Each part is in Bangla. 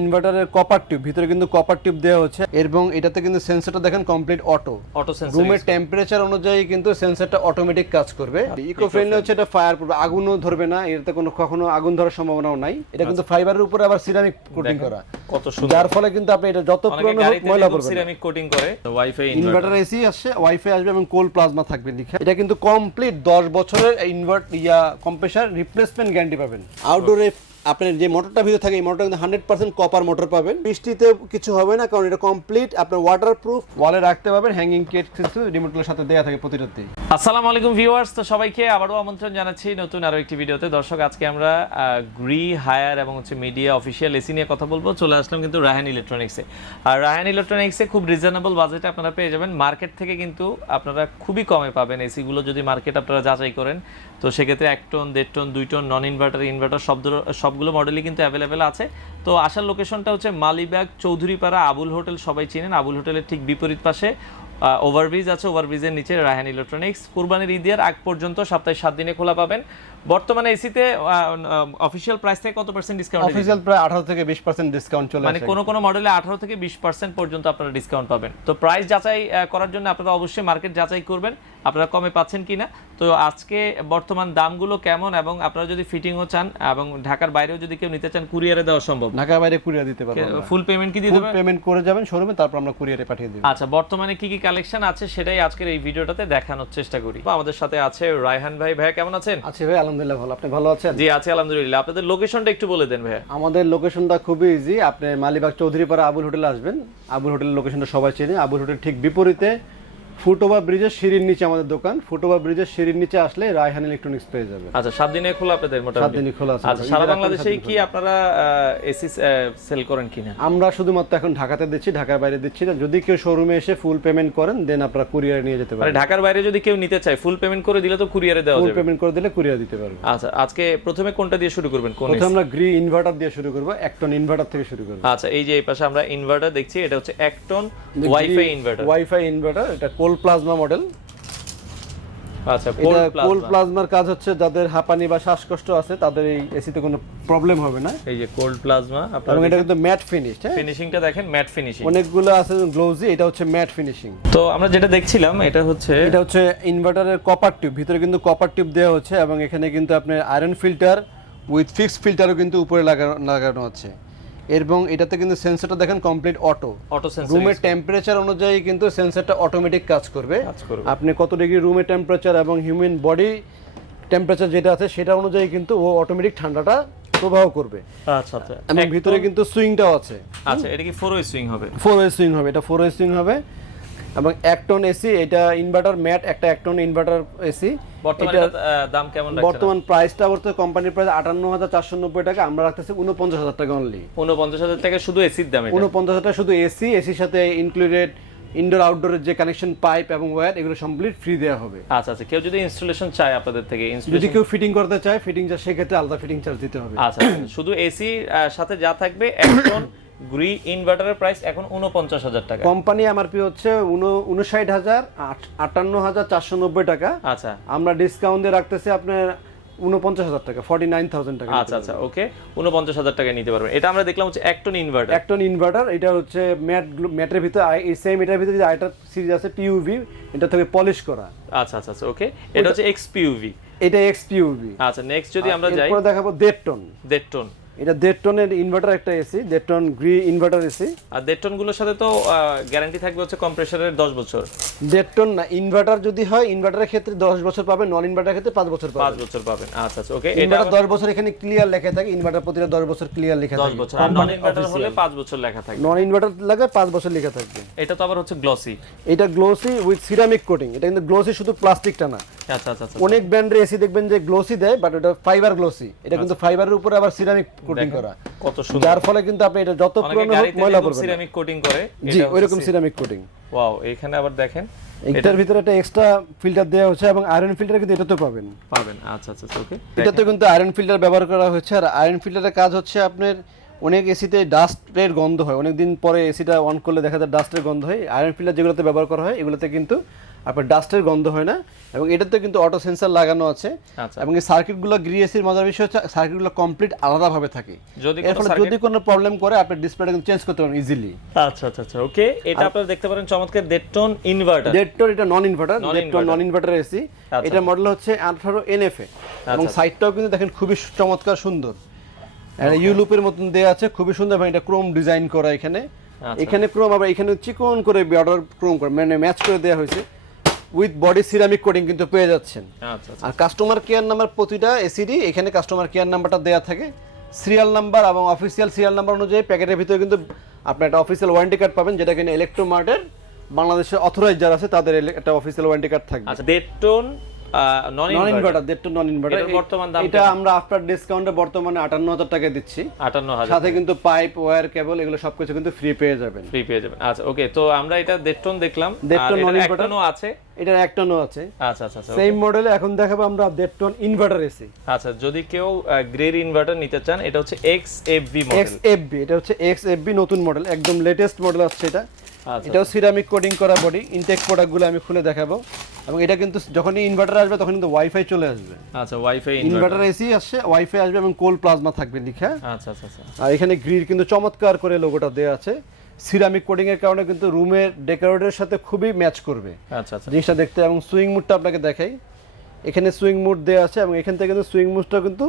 ইনভার্টারের কপার টিউব, ভিতরে কিন্তু কপার টিউব দেওয়া হচ্ছে এবং এটাতে কিন্তু সেন্সরটা দেখেন কমপ্লিট অটো সেন্সর। রুমের টেম্পারেচার অনুযায়ী কিন্তু সেন্সরটা অটোমেটিক কাজ করবে। ইকো ফ্রেন্ডলি হচ্ছে, এটা ফায়ার প্রুফ, আগুনও ধরবে না, এটাতে কখনো আগুন ধরার সম্ভাবনাও নাই। এটা কিন্তু ফাইবারের উপরে আবার সিরামিক কোটিং করা, কত সুন্দর, যার ফলে কিন্তু আপনি এটা যত পুরনো হোক ময়লা করবে না। সিরামিক কোটিং করে ওয়াইফাই ইনভার্টার এসি আসছে, ওয়াইফাই আসবে এবং কোল্ড প্লাজমা থাকবে লেখা। এটা কিন্তু কমপ্লিট 10 বছরের কম্প্রেসার রিপ্লেসমেন্ট গ্যারান্টি পাবেন। আউটডোরে আপনার যে মোটরটা ভিতরে থাকে এই মোটরটা কিন্তু 100% কপার মোটর পাবেন। বৃষ্টিতে কিছু হবে না, কারণ এটা কমপ্লিট আপনার ওয়াটারপ্রুফ, ওয়ালে রাখতে পারবেন, হ্যাঙ্গিং কেট কিছু রিমোটের সাথে দেয়া থাকে প্রতিটাতেই। আসসালামু আলাইকুম ভিউয়ার্স, তো সবাইকে আবারও আমন্ত্রণ জানাচ্ছি নতুন আরো একটি ভিডিওতে। দর্শক, আজকে আমরা গ্রি হায়ার এবং মিডিয়া অফিশিয়াল এসি নিয়ে কথা বলবো। চলে আসলাম কিন্তু রায়হান ইলেকট্রনিক্সে। আর রায়হান ইলেকট্রনিক্সে খুব রিজনেবল বাজেটে আপনারা পেয়ে যাবেন। মার্কেট থেকে কিন্তু আপনারা খুবই কমে পাবেন এসিগুলো, যদি মার্কেট আপনারা যাচাই করেন। তো সেক্ষেত্রে 1 ton, 1.5 ton, 2 ton, non inverter, inverter সবগুলো মডেলই কিন্তু অ্যাভেলেবেল আছে। তো আসার লোকেশনটা হচ্ছে মালিবাগ চৌধুরীপাড়া আবুল হোটেল, সবাই চিনেন। আবুল হোটেলের ঠিক বিপরীত পাশে ওভারব্রিজ আছে, ওভারব্রিজের নিচে রায়হান ইলেকট্রনিক্স। কুরবানির ঈদের আগ পর্যন্ত সপ্তাহে 7 দিনে খোলা পাবেন। বর্তমানে এসিতে অফিশিয়াল প্রাইস থেকে কত % ডিসকাউন্ট? অফিশিয়াল প্রায় 18 থেকে 20% ডিসকাউন্ট চলে আসে, মানে কোন মডেলে 18 থেকে 20% পর্যন্ত আপনারা ডিসকাউন্ট পাবেন। তো প্রাইস যাচাই করার জন্য আপনারা অবশ্যই মার্কেট যাচাই করবেন আপনারা কমে পাচ্ছেন কিনা। তো আজকে বর্তমান দামগুলো কেমন, এবং আপনারা যদি ফিটিংও চান এবং ঢাকার বাইরেও যদি কেউ নিতে চান, কুরিয়ারে দেওয়া সম্ভব? ঢাকার বাইরে কুরিয়ার দিতে পারবেন। ফুল পেমেন্ট কি দিতে হবে? ফুল পেমেন্ট করে যাবেন শোরুমে, তারপর আমরা কুরিয়ারে পাঠিয়ে দেব। আচ্ছা, বর্তমানে কি কি কালেকশন আছে সেটাই আজকের এই ভিডিওটাতে দেখানোর চেষ্টা করি। আমাদের সাথে আছে রায়হান ভাই। ভাই কেমন আছেন? আছি ভাই, আলহামদুলিল্লাহ ভালো। আপনি ভালো আছেন? জি আছি আলহামদুলিল্লাহ। আপনাদের লোকেশনটা একটু বলে দেন ভাই। আমাদের লোকেশনটা খুবই ইজি। আপনি মালিবাগ চৌধুরীপাড়া আবুল হোটেলে আসবেন। আবুল হোটেলের লোকেশনটা সবাই চেনে। আবুল হোটেল ঠিক বিপরীতে ফুটওভার ব্রিজের সিঁড়ির নিচে আমাদের দোকান। ফুটওভার ব্রিজের সিঁড়ির নিচে আসলে রায়হান ইলেকট্রনিক্স পেয়ে যাবেন। আচ্ছা, 7 দিনে খোলা আপনাদের? মোটামুটি 7 দিনই খোলা আছে। আচ্ছা, সারা বাংলাদেশেই কি আপনারা এসি সেল করেন কিনা? আমরা শুধুমাত্র এখন ঢাকাতে দিচ্ছি, ঢাকার বাইরে দিচ্ছি না। যদি কেউ শোরুমে এসে ফুল পেমেন্ট করেন দেন আপনারা কুরিয়ারে নিয়ে যেতে পারেন। মানে ঢাকার বাইরে যদি কেউ নিতে চায় ফুল পেমেন্ট করে দিলে তো কুরিয়ারে দেওয়া যাবে? ফুল পেমেন্ট করে দিলে কুরিয়ার দিতে পারবে। আচ্ছা, আজকে প্রথমে কোনটা দিয়ে শুরু করবেন? প্রথমে আমরা গ্রি ইনভার্টার দিয়ে শুরু করব। 1 টন ইনভার্টার থেকে শুরু করব। আচ্ছা, এই যে এই পাশে আমরা ইনভার্টার দেখছি, এটা হচ্ছে 1 ton wifi inverter. Wifi inverter, এটা কোল্ড প্লাজমা মডেল। আচ্ছা, কোল্ড প্লাজমার কাজ হচ্ছে যাদের হাঁপানি বা শ্বাসকষ্ট আছে তাদের এই এসিতে কোনো প্রবলেম হবে না। এই যে কোল্ড প্লাজমা এবং এটা কিন্তু ম্যাট ফিনিশ। হ্যাঁ, ফিনিশিংটা দেখেন, ম্যাট ফিনিশিং। অনেকগুলো আছে গ্লোজি, এটা হচ্ছে ম্যাট ফিনিশিং। তো আমরা যেটা দেখছিলাম এটা হচ্ছে ইনভার্টারের কপার টিউব, ভিতরে কিন্তু কপার টিউব দেওয়া হচ্ছে এবং এখানে কিন্তু আপনার আয়রন ফিল্টার উইথ ফিক্সড ফিল্টারও কিন্তু উপরে লাগানো আছে। এবং এটাতে কিন্তু সেন্সরটা দেখেন কমপ্লিট অটো সেন্সর। রুমের টেম্পারেচার অনুযায়ী কিন্তু সেন্সরটা অটোমেটিক কাজ করবে। আপনি কত ডিগ্রি রুমের টেম্পারেচার এবং হিউম্যান বডি টেম্পারেচার যেটা আছে সেটা অনুযায়ী কিন্তু ও অটোমেটিক ঠান্ডাটা প্রবাহ করবে। আচ্ছা আচ্ছা, এবং ভিতরে কিন্তু সুইংটাও আছে। আচ্ছা, এটা কি 4 ওয়ে সুইং হবে? 4 ওয়ে সুইং হবে, এটা 4 ওয়ে সুইং হবে। এবং 1 টন এসি, এটা ইনভার্টার ম্যাট, একটা 1 টন ইনভার্টার এসি। বর্তমানে দাম কেমন রাখছেন? বর্তমান প্রাইসটা বর্তমানে কোম্পানির প্রাইস 58,490 টাকা, আমরা রাখতেছি 49,000 টাকা অনলি। 49,000 টাকা শুধু এসির দাম? 49,000 টাকা শুধু এসি। এসির সাথে ইনক্লুডেড ইনডোর আউটডোরের যে কানেকশন, পাইপ এবং ওয়্যার, এগুলো কমপ্লিট ফ্রি দেওয়া হবে। আচ্ছা আচ্ছা, কেউ যদি ইনস্টলেশন চায় আপনাদের থেকে, যদি কেউ ফিটিং করতে চায়, ফিটিং চার্জ সেক্ষেত্রে আলাদা ফিটিং চার্জ দিতে হবে। আচ্ছা, শুধু এসি সাথে যা থাকবে 1 টন গ্রি ইনভার্টারের প্রাইস এখন 49,000 টাকা। কোম্পানি এমআরপি হচ্ছে 59,490 টাকা। আচ্ছা, আমরা ডিসকাউন্ট দিয়ে রাখতেছি আপনার 49,000 টাকা, 49,000 টাকা। আচ্ছা আচ্ছা, ওকে, 49,000 টাকা নিতে পারবেন। এটা আমরা দেখলাম হচ্ছে 1 টন ইনভার্টার। 1 টন ইনভার্টার, এটা হচ্ছে ম্যাটের ভিতরে এই সেম এটার ভিতরে যে আইটা সিরিজ আছে পিইউভি, এটা থেকে পলিশ করা। আচ্ছা আচ্ছা, ওকে, এটা হচ্ছে এক্সপিইউভি, এটা এক্সপিইউভি। আচ্ছা, নেক্সট যদি আমরা যাই, এরপর দেখাবো 1.5 টন। 1.5 টন, এটা 1.5 টনের ইনভার্টার একটা AC, 1.5 ton Gree inverter AC. আর 1.5 টন গুলোর সাথে তো গ্যারান্টি থাকবে হচ্ছে কম্প্রেসরের 10 বছর। 1.5 টন না, ইনভার্টার যদি হয় ইনভার্টারের ক্ষেত্রে 10 বছর পাবেন, নন ইনভার্টারের ক্ষেত্রে 5 বছর পাবেন। 5 বছর পাবেন। আচ্ছা আচ্ছা, ওকে, এটা 10 বছর এখানে ক্লিয়ার লেখা থাকে। ইনভার্টার প্রতিটা 10 বছর ক্লিয়ার লেখা থাকে। 10 বছর। আর নন ইনভার্টার হলে 5 বছর লেখা থাকবে। নন ইনভার্টার লাগে 5 বছর লেখা থাকবে। এটা তো আবার হচ্ছে গ্লসি। এটা গ্লোসি উইথ সিরামিক কোটিং। এটা কিন্তু গ্লোসি শুধু প্লাস্টিকটা না। আচ্ছা আচ্ছা, অনেক ব্র্যান্ডের এসি দেখবেন যে গ্লোসি দেয়, বাট এটা ফাইবার গ্লোসি। এটা কিন্তু ফাইবারের উপরে আবার সিরামিক কোটিং করা, কত সুন্দর, যার ফলে কিন্তু আপনি এটা যত পুরনো হোক ময়লা করবে না। সিরামিক কোটিং করে, জি ওইরকম সিরামিক কোটিং। ওয়াও, এখানে আবার দেখেন এটার ভিতরে একটা এক্সট্রা ফিল্টার দেওয়া হচ্ছে এবং আয়রন ফিল্টার কিন্তু এটাতে পাবেন। আচ্ছা আচ্ছা, ওকে, এটাতে কিন্তু আয়রন ফিল্টার ব্যবহার করা হচ্ছে। আর আয়রন ফিল্টারের কাজ হচ্ছে আপনার অনেক এসিতে ডাস্টের গন্ধ হয়, অনেকদিন পরে এসিটা অন করলে দেখা যায় ডাস্টের গন্ধ হয়। আয়রন ফিল্টার যেগুলোতে ব্যবহার করা হয় এগুলোতে কিন্তু আপনার ডাস্টের গন্ধ হয় না, এবং এটাতে কিন্তু অটো সেন্সর লাগানো আছে। আচ্ছা। এবং এই সার্কিটগুলো গ্রি এসির মজার বিষয় হচ্ছে সার্কিটগুলো কমপ্লিট আলাদাভাবে থাকে, এর ফলে যদি কোনো প্রবলেম করে আপনি ডিসপ্লেটা কিন্তু চেঞ্জ করতে পারেন ইজিলি। আচ্ছা আচ্ছা আচ্ছা, ওকে। এটা আপনারা দেখতে পারেন চমৎকার ডেটটন ইনভার্টার। ডেটটন এটা নন ইনভার্টার, ডেটটন নন ইনভার্টার এসি। এটা মডেল হচ্ছে 18 NFA, এবং সাইডটাও কিন্তু দেখেন খুবই চমৎকার সুন্দর, ইউ লুপের মতন দেয়া আছে, খুবই সুন্দর। ভাই এটা ক্রোম ডিজাইন করা, এখানে ক্রোম, আবার এখানে চিকন করে বর্ডার ক্রোম করে মানে ম্যাচ করে দেওয়া হয়েছে, উইথ বডি সিরামিক কোটিং কিন্তু পেয়ে যাচ্ছেন। আর কাস্টমার কেয়ার নাম্বার প্রতিটা এসিডি এখানে কাস্টমার কেয়ার নাম্বারটা দেওয়া থাকে, সিরিয়াল নাম্বার এবং অফিসিয়াল সিরিয়াল নাম্বার অনুযায়ী প্যাকেটের ভিতরে কিন্তু আপনি একটা অফিসিয়াল ওয়ারেন্টি কার্ড পাবেন, যেটা কিনা ইলেকট্রোমার্টের বাংলাদেশের অথরাইজ যারা আছে তাদের একটা অফিসিয়াল ওয়ারেন্টি কার্ড থাকবে। আচ্ছা, ডেটটন নন ইনভার্টার, ডেটটন নন ইনভার্টার এর বর্তমান দাম এটা আমরা আফটার ডিসকাউন্টে বর্তমানে 58,000 টাকা দিচ্ছি। 58,000, সাথে কিন্তু পাইপ, ওয়্যার, কেবল এগুলো সবকিছু কিন্তু ফ্রি পেয়ে যাবেন। আচ্ছা, ওকে। তো আমরা এটা ডেটটন দেখলাম, ডেটটন নন ইনভার্টার একটনও আছে, এটার একটনও আছে। আচ্ছা আচ্ছা আচ্ছা, সেম মডেলে এখন দেখাবো আমরা ডেটটন ইনভার্টার এসি। আচ্ছা, যদি কেউ গ্রের ইনভার্টার নিতে চান, এটা হচ্ছে XFB মডেল। XFB, এটা হচ্ছে XFB নতুন মডেল, একদম লেটেস্ট মডেল আছে এটা। এটাও সিরামিক কোটিং করা বডি, ইনটেক প্রোডাক্টগুলো আমি খুলে দেখাবো। এবং এটা কিন্তু যখনই ইনভার্টার আসবে তখন কিন্তু ওয়াইফাই চলে আসবে। আচ্ছা, ওয়াইফাই ইনভার্টার এসি আসছে, ওয়াইফাই আসবে এবং কোল প্লাজমা থাকবে লেখা। আচ্ছা আচ্ছা আচ্ছা। আর এখানে গ্রিল কিন্তু চমৎকার করে লোগোটা দেওয়া আছে, সিরামিক কোটিং এর কারণে কিন্তু রুমের ডেকোরেটরের সাথে খুবই ম্যাচ করবে। আচ্ছা আচ্ছা, জিনিসটা দেখতে। এবং সুইং মুডটা আপনাকে দেখাই, এখানে সুইং মুড দেওয়া আছে, এবং এখান থেকে কিন্তু সুইং মুডটা কিন্তু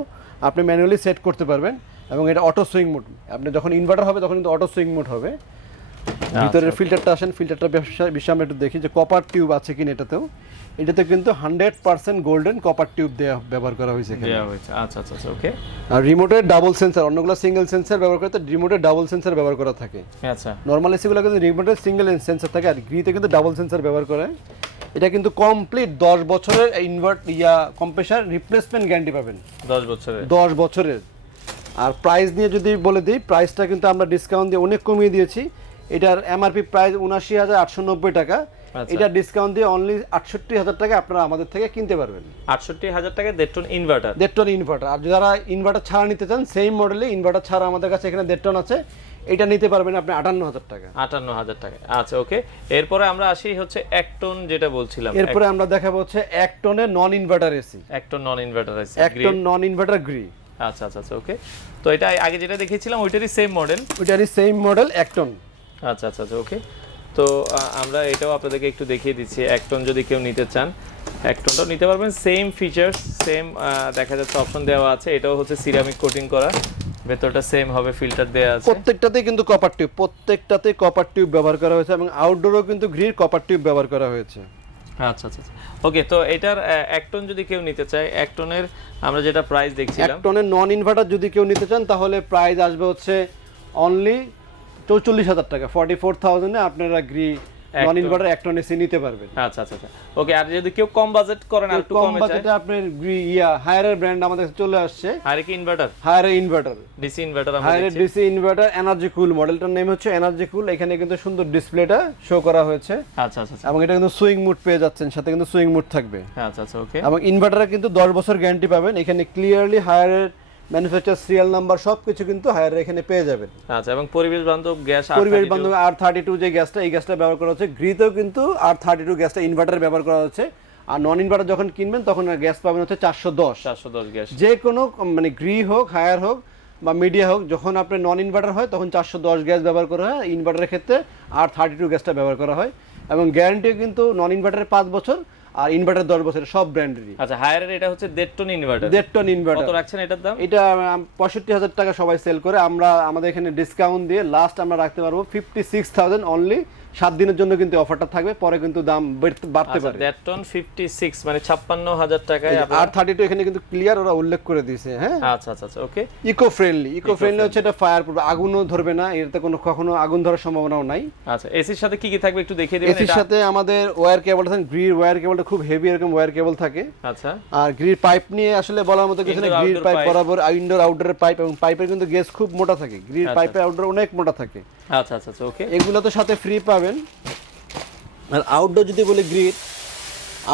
আপনি ম্যানুয়ালি সেট করতে পারবেন, এবং এটা অটো সুইং মুড। আপনি যখন ইনভার্টার হবে তখন কিন্তু অটো সুইং মুড হবে। ভিতরের ফিল্টারটা আসেন, ফিল্টারটা বিষয়ে আমরা একটু দেখি যে কপার টিউব আছে কিনা এটাতেও। এটাতে কিন্তু 100% গোল্ডেন কপার টিউব দেয়া ব্যবহার করা হয়েছে এখানে। আচ্ছা আচ্ছা আচ্ছা, ওকে। আর রিমোটের ডাবল সেন্সর, অন্যগুলো সিঙ্গেল সেন্সর ব্যবহার করে, তো রিমোটের ডাবল সেন্সর ব্যবহার করা থাকে। আচ্ছা, নরমাল এসিগুলো কিন্তু রিমোটের সিঙ্গেল সেন্সর থাকে, আর গ্রিতে কিন্তু ডাবল সেন্সর ব্যবহার করে। এটা কিন্তু কমপ্লিট 10 বছরের কম্প্রেসার রিপ্লেসমেন্ট গ্যারান্টি পাবেন। 10 বছরের। আর প্রাইস নিয়ে যদি বলে দিই, প্রাইসটা কিন্তু আমরা ডিসকাউন্ট দিয়ে অনেক কমিয়ে দিয়েছি। এটার এমআরপি প্রাইস ৭৯,৮৯০ টাকা, এটা ডিসকাউন্ট দিয়ে অনলি ৬৮,০০০ টাকা আপনারা আমাদের থেকে কিনতে পারবেন। ৬৮,০০০ টাকা ডেটটন ইনভার্টার। আর যারা ইনভার্টার ছাড়া নিতে চান, সেম মডেলে ইনভার্টার ছাড়া আমাদের কাছে এখানে ডেটটন আছে, এটা নিতে পারবেন আপনি ৫৮,০০০ টাকা। ৫৮,০০০ টাকা, আচ্ছা, ওকে। এরপরে আমরা আসি হচ্ছে একটন, যেটা বলছিলাম। এরপরে আমরা দেখাবো হচ্ছে একটনের নন ইনভার্টার এসি। একটন নন ইনভার্টার এসি, একটন নন ইনভার্টার গ্রি। আচ্ছা আচ্ছা আচ্ছা, ওকে। তো এটা আগে যেটা দেখিয়েছিলাম ওইটারই সেম মডেল একটন। আচ্ছা আচ্ছা আচ্ছা, ওকে। তো আমরা এটাও আপনাদেরকে একটু দেখিয়ে দিচ্ছি। একটন যদি কেউ নিতে চান, একটনটাও নিতে পারবেন, সেম ফিচার্স, সেম দেখা যাচ্ছে অপশন দেওয়া আছে। এটাও হচ্ছে সিরামিক কোটিং করা, ভেতরটা সেম হবে, ফিল্টার দেওয়া আছে। প্রত্যেকটাতেই কিন্তু কপার টিউব ব্যবহার করা হয়েছে, এবং আউটডোরও কিন্তু গ্রির কপার টিউব ব্যবহার করা হয়েছে। আচ্ছা আচ্ছা, ওকে। তো এটার একটন যদি কেউ নিতে চায়, একটনের আমরা যেটা প্রাইস দেখছিলাম, একটনের নন ইনভার্টার যদি কেউ নিতে চান, তাহলে প্রাইস আসবে হচ্ছে অনলি ৪৪,০০০ টাকা। 44,000 এ আপনারা গ্রি নন ইনভার্টার একটন এসি নিতে পারবেন। আচ্ছা আচ্ছা আচ্ছা, ওকে। আর যদি কেউ কম বাজেট করেন, আর একটু কম বাজেটে আপনার গ্রি হায়ারের ব্র্যান্ড আমাদের কাছে চলে আসছে। হায়ার ইনভার্টার, ডিসি ইনভার্টার, হায়ারের ডিসি ইনভার্টার এনার্জি কুল, মডেলটার নাম হচ্ছে এনার্জি কুল। এখানে কিন্তু সুন্দর ডিসপ্লেটা শো করা হয়েছে। আচ্ছা আচ্ছা, এবং এটা কিন্তু সুইং মুড পেয়ে যাচ্ছেন, সাথে কিন্তু সুইং মুড থাকবে। আচ্ছা আচ্ছা, ওকে। এবং ইনভার্টারে কিন্তু 10 বছর গ্যারান্টি পাবেন। এখানে ক্লিয়ারলি হায়ারের ম্যানুফ্যাকচার সিরিয়াল নাম্বার সবকিছু কিন্তু হায়ারের এখানে পেয়ে যাবেন। আচ্ছা, এবং পরিবেশ বান্ধব গ্যাস, R32 যে গ্যাসটা, এই গ্যাসটা ব্যবহার করা হচ্ছে। গ্রিতেও কিন্তু R32 গ্যাসটা ইনভার্টার ব্যবহার করা হচ্ছে। আর নন ইনভার্টার যখন কিনবেন তখন গ্যাস পাবেন হচ্ছে 410 গ্যাস। যে কোনো মানে গ্রি হোক, হায়ার হোক বা মিডিয়া হোক, যখন আপনার নন ইনভার্টার হয় তখন 410 গ্যাস ব্যবহার করা হয়। ইনভার্টারের ক্ষেত্রে R32 গ্যাসটা ব্যবহার করা হয়। এবং গ্যারান্টি কিন্তু নন ইনভার্টারের 5 বছর, আর ইনভার্টার 10 বছর, সব ব্র্যান্ডেরই। আচ্ছা, হায়ারের এটা হচ্ছে ডেটটন ইনভার্টার। কত রাখছেন এটার দাম? এটা ৬৫,০০০ টাকা সবাই সেল করে, আমাদের এখানে ডিসকাউন্ট দিয়ে লাস্ট আমরা রাখতে পারবো 56,000 অনলি। 7 দিনের জন্য কিন্তু অফারটা থাকবে, পরে কিন্তু দাম বাড়তে পারে। ডেটটন 56 মানে 56,০০০ টাকায়। R32 এখানে কিন্তু ক্লিয়ার ওরা উল্লেখ করে দিয়েছে। হ্যাঁ, আচ্ছা আচ্ছা আচ্ছা, ওকে। ইকো ফ্রেন্ডলি হচ্ছে এটা, ফায়ার প্রুফ, আগুনও ধরবে না, এটাতে কখনো আগুন ধরার সম্ভাবনাও নাই। আচ্ছা, এসির সাথে কি কি থাকবে একটু দেখিয়ে দিবেন। এসির সাথে আমাদের ওয়্যার কেবল আছে, গ্রির ওয়্যার কেবলটা খুব হেভি, এরকম ওয়্যার কেবল থাকে। আচ্ছা, আর গ্রির পাইপ নিয়ে আসলে বলার মতো কিছু না, গ্রির পাইপ বরাবর ইনডোর আউটডোরের পাইপ, এবং পাইপের কিন্তু গেজ খুব মোটা থাকে, গ্রির পাইপের আউটডোর অনেক মোটা থাকে। আচ্ছা আচ্ছা আচ্ছা, ওকে। এগুলো তো সাথে ফ্রি পাবেন। আর আউটডোর যদি বলি, গ্রিড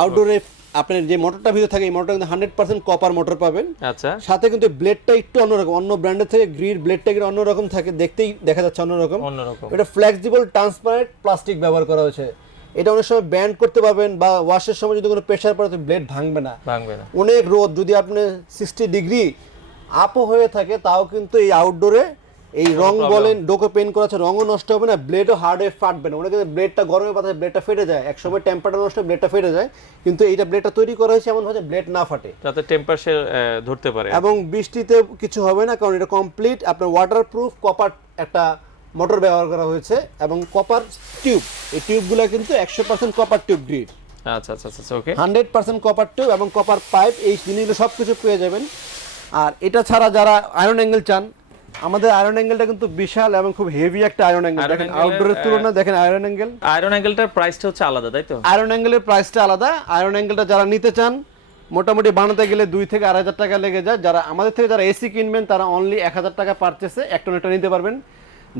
আউটডোরে আপনার যে মোটরটা ভিতরে থাকে, এই মোটরটা কিন্তু 100% কপার মোটর পাবেন। আচ্ছা, সাথে কিন্তু ব্লেডটা একটু অন্যরকম, অন্য ব্র্যান্ডের থেকে গ্রিড ব্লেডটা একটু অন্যরকম থাকে, দেখতেই দেখা যাচ্ছে অন্যরকম। এটা ফ্লেক্সিবল ট্রান্সপারেন্ট প্লাস্টিক ব্যবহার করা হয়েছে, এটা অনেক সময় ব্যান্ড করতে পারবেন, বা ওয়াশের সময় যদি কোনো প্রেসার পড়ে ব্লেড ভাঙবে না। অনেক রোদ যদি আপনি 60 ডিগ্রি আপও হয়ে থাকে তাও কিন্তু এই আউটডোরে এই রং বলেন ডোকো পেইন্ট করা আছে, রঙও নষ্ট হবে না, ব্লেডও হার্ড হয়ে ফাটবে না। অনেকে ব্লেডটা গরমে বাতাসে ব্লেডটা ফেটে যায়, একসময় টেম্পারটা নষ্ট ব্লেডটা ফেটে যায়, কিন্তু এইটা ব্লেডটা তৈরি করা হয়েছে এমন ভাবে ব্লেড না ফাটে, যাতে টেম্পারেচার ধরতে পারে এবং বৃষ্টিতে কিছু হবে না, কারণ এটা কমপ্লিট আপনার ওয়াটারপ্রুফ কপার একটা মোটর ব্যবহার করা হয়েছে, এবং কপার টিউব, এই টিউবগুলো কিন্তু 100% কপার টিউব গ্রিড। আচ্ছা আচ্ছা আচ্ছা ওকে, 100% কপার টিউব এবং কপার পাইপ, এই জিনিসগুলো সবকিছু পেয়ে যাবেন। আর এটা ছাড়া যারা আয়রন অ্যাঙ্গেল চান, আমাদের আয়রন অ্যাঙ্গেলটা কিন্তু বিশাল এবং খুব হেভি একটা আয়রন অ্যাঙ্গেল। দেখেন আউটডোরের তুলনায় দেখেন আয়রন অ্যাঙ্গেলটার প্রাইসটা হচ্ছে আলাদা, তাই তো? আয়রন অ্যাঙ্গেলের প্রাইসটা আলাদা। আয়রন অ্যাঙ্গেলটা যারা নিতে চান মোটামুটি বানাতে গেলে 2 থেকে 2,500 টাকা লেগে যায়। যারা আমাদের থেকে যারা এসি কিনবেন তারা অনলি 1,000 টাকা পারচেসে 1 টন এটা নিতে পারবেন।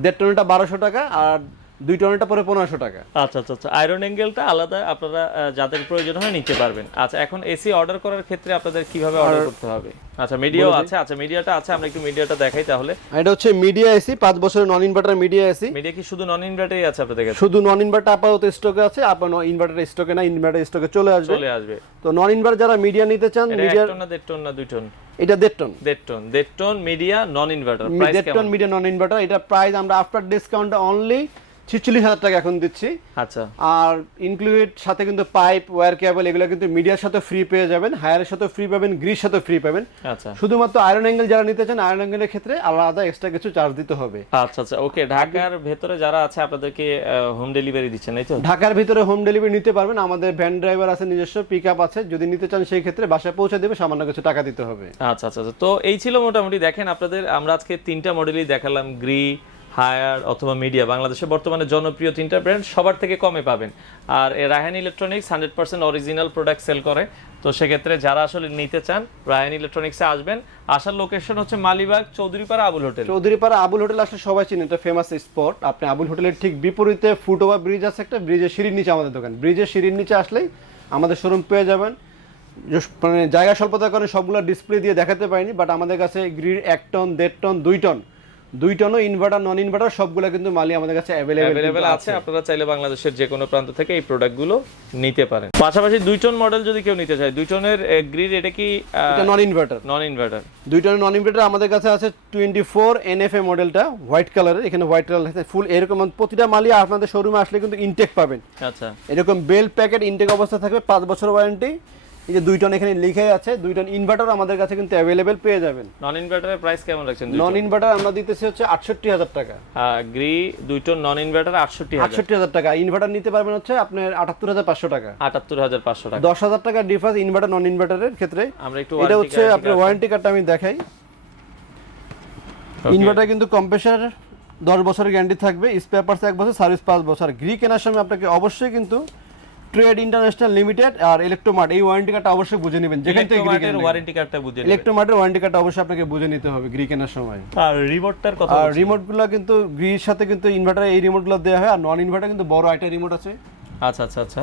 1.5 টন এটা 1200 টাকা, আর 2 টন এটা পরে 1500 টাকা। আচ্ছা আচ্ছা আচ্ছা, আয়রন অ্যাঙ্গেলটা আলাদা, আপনারা যাদের প্রয়োজন হয় নিতে পারবেন। আচ্ছা, এখন এসি অর্ডার করার ক্ষেত্রে আপনাদের কিভাবে অর্ডার করতে হবে? আচ্ছা, মিডিয়াও আছে। আচ্ছা, মিডিয়াটা আছে, আমরা একটু মিডিয়াটা দেখাই তাহলে। এটা হচ্ছে মিডিয়া এসি, 5 বছরের নন ইনভার্টার মিডিয়া এসি। মিডিয়া কি শুধু নন ইনভার্টারই আছে আপনাদের কাছে? শুধু নন ইনভার্টার আপাতত স্টকে আছে, আপনার ইনভার্টার স্টকে না, ইনভার্টার স্টকে চলে আসবে। তো নন ইনভার্টার যারা মিডিয়া নিতে চান, মিডিয়া 1 টন না 1.5 টন না 2 টন? এটা 1.5 ton. 1.5 ton Midea non inverter, price 1.5 ton Midea non inverter. এটা প্রাইস আমরা আফটার ডিসকাউন্ট অনলি 46,000 টাকা এখন দিচ্ছি। আচ্ছা, আর ইনক্লুডেড সাথে কিন্তু পাইপ, ওয়্যার, কেবল এগুলো কিন্তু মিডিয়ার সাথে ফ্রি পেয়ে যাবেন, হায়ারের সাথে ফ্রি পাবেন, গ্রির সাথে ফ্রি পাবেন। আচ্ছা, শুধুমাত্র আয়রন অ্যাঙ্গেল যারা নিতে চান, আয়রন অ্যাঙ্গেলের ক্ষেত্রে আলাদা এক্সট্রা কিছু চার্জ দিতে হবে। আচ্ছা আচ্ছা ওকে। ঢাকার ভেতরে যারা আছে আপনাদেরকে হোম ডেলিভারি দিচ্ছেন, তাই তো? ঢাকার ভিতরে হোম ডেলিভারি নিতে পারবেন, আমাদের ভ্যান ড্রাইভার আছে, নিজস্ব পিকআপ আছে। যদি নিতে চান সেই ক্ষেত্রে বাসায় পৌঁছে দেবে, সামান্য কিছু টাকা দিতে হবে। আচ্ছা আচ্ছা আচ্ছা, তো এই ছিল মোটামুটি। দেখেন আপনাদের আমরা আজকে 3টা মডেলই দেখালাম, গ্রি, হায়ার অথবা মিডিয়া, বাংলাদেশে বর্তমানে জনপ্রিয় 3টা ব্র্যান্ড, সবার থেকে কমে পাবেন। আর Raihan electronics 100% original product sale করে। তো সেক্ষেত্রে যারা আসলে নিতে চান রায়হান ইলেকট্রনিক্সে আসবেন। আসার লোকেশন হচ্ছে মালিবাগ চৌধুরীপাড়া আবুল হোটেল। চৌধুরীপাড়া আবুল হোটেল আসলে সবাই চিনেন, এটা ফেমাস স্পট। আপনি আবুল হোটেলের ঠিক বিপরীতে ফুটওভার ব্রিজ আছে একটা, ব্রিজের সিঁড়ির নিচে আমাদের দোকান। ব্রিজের সিঁড়ির নিচে আসলেই আমাদের শোরুম পেয়ে যাবেন। মানে জায়গা স্বল্পতার কারণে সবগুলো ডিসপ্লে দিয়ে দেখাতে পারিনি, বাট আমাদের কাছে গ্রির 1 টন, 1.5 টন, 2 টনও ইনভার্টার, নন ইনভার্টার সবগুলো কিন্তু মালই আমাদের কাছে অ্যাভেলেবেল আছে। আপনারা চাইলে বাংলাদেশের যে কোনো প্রান্ত থেকে এই প্রোডাক্টগুলো নিতে পারেন। পাশাপাশি 2 টন মডেল যদি কেউ নিতে চায়, 2 টনের গ্রিড, এটা কি এটা নন ইনভার্টার? 2 টনের নন ইনভার্টার আমাদের কাছে আছে 24 NFA মডেলটা, হোয়াইট কালারের। এখানে হোয়াইট কালার আছে ফুল, এরকম প্রতিটা মালই আপনাদের শোরুমে আসলে কিন্তু ইনটেক পাবেন। আচ্ছা, এরকম বেল প্যাকেট ইনটেক অবস্থা থাকবে, 5 বছর ওয়ারেন্টি। এই যে 2 টন এখানে লিখে আছে, 2 টন ইনভার্টার আমাদের কাছে কিন্তু অ্যাভেলেবেল পেয়ে যাবেন। নন ইনভার্টারের প্রাইস কেমন রাখছেন? নন ইনভার্টার আমরা দিতেছি হচ্ছে 68,000 টাকা। গ্রি 2 টন নন ইনভার্টার 68,000 টাকা। ইনভার্টার নিতে পারবেন হচ্ছে আপনার 78,500 টাকা। 78,500 টাকা, 10,000 টাকা ডিফারেন্স ইনভার্টার নন ইনভার্টারের ক্ষেত্রে। আমরা একটু এটা হচ্ছে আপনার ওয়ারেন্টি কার্ডটা আমি দেখাই। ইনভার্টার কিন্তু কম্প্রেসার 10 বছরের গ্যারান্টি থাকবে, স্পেয়ার পার্টস 1 বছর, সার্ভিস 5 বছর। গ্রি কেনার সময় আপনাকে অবশ্যই কিন্তু ট্রেড ইন্টারন্যাশনাল লিমিটেড আর ইলেকট্রোমার্ট এই ওয়ারেন্টি কার্ডটা অবশ্যই বুঝে নেবেন। যেখান থেকে ওয়ারেন্টি কার্ডটা বুঝে নেবেন, ইলেকট্রোমার্টের ওয়ারেন্টি কার্ডটা অবশ্যই আপনাকে বুঝে নিতে হবে গ্রি কেনার সময়। আর রিমোটটার কথা, আর রিমোটগুলো কিন্তু গ্রির সাথে কিন্তু ইনভার্টার এই রিমোটগুলো দেওয়া হয়। আর নন ইনভার্টার কিন্তু বড় একটা রিমোট আছে। আচ্ছা আচ্ছা আচ্ছা,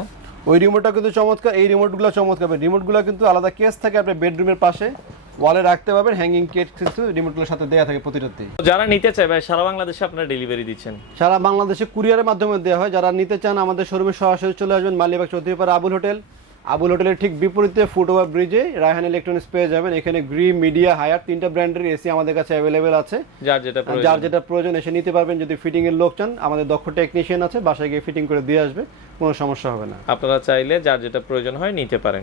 ওই রিমোটটা কিন্তু চমৎকার, এই রিমোটগুলো চমৎকার। রিমোটগুলো কিন্তু আলাদা কেস থাকে, আপনার বেডরুমের পাশে ওয়ালে রাখতে পারবেন, হ্যাঙ্গিং কেস কিন্তু রিমোটগুলোর সাথে দেওয়া থাকে প্রতিটাতেই। যারা নিতে চায় ভাই, সারা বাংলাদেশে আপনারা ডেলিভারি দিচ্ছেন? সারা বাংলাদেশে কুরিয়ারের মাধ্যমে দেওয়া হয়। যারা নিতে চান আমাদের শোরুমে সরাসরি চলে আসবেন, মালিবাগ চৌধুরীপাড়া আবুল হোটেল। আবুল হোটেলের ঠিক বিপরীতে ফুটওভার ব্রিজে রায়হান ইলেকট্রনিক্স পেয়ে যাবেন। এখানে গ্রি, মিডিয়া, হায়ার 3টা ব্র্যান্ডের এসি আমাদের কাছে অ্যাভেলেবেল আছে। যার যেটা প্রয়োজন এসে নিতে পারবেন। যদি ফিটিং এর লোক চান, আমাদের দক্ষ টেকনিশিয়ান আছে, বাসায় গিয়ে ফিটিং করে দিয়ে আসবে, কোনো সমস্যা হবে না। আপনারা চাইলে যার যেটা প্রয়োজন হয় নিতে পারেন।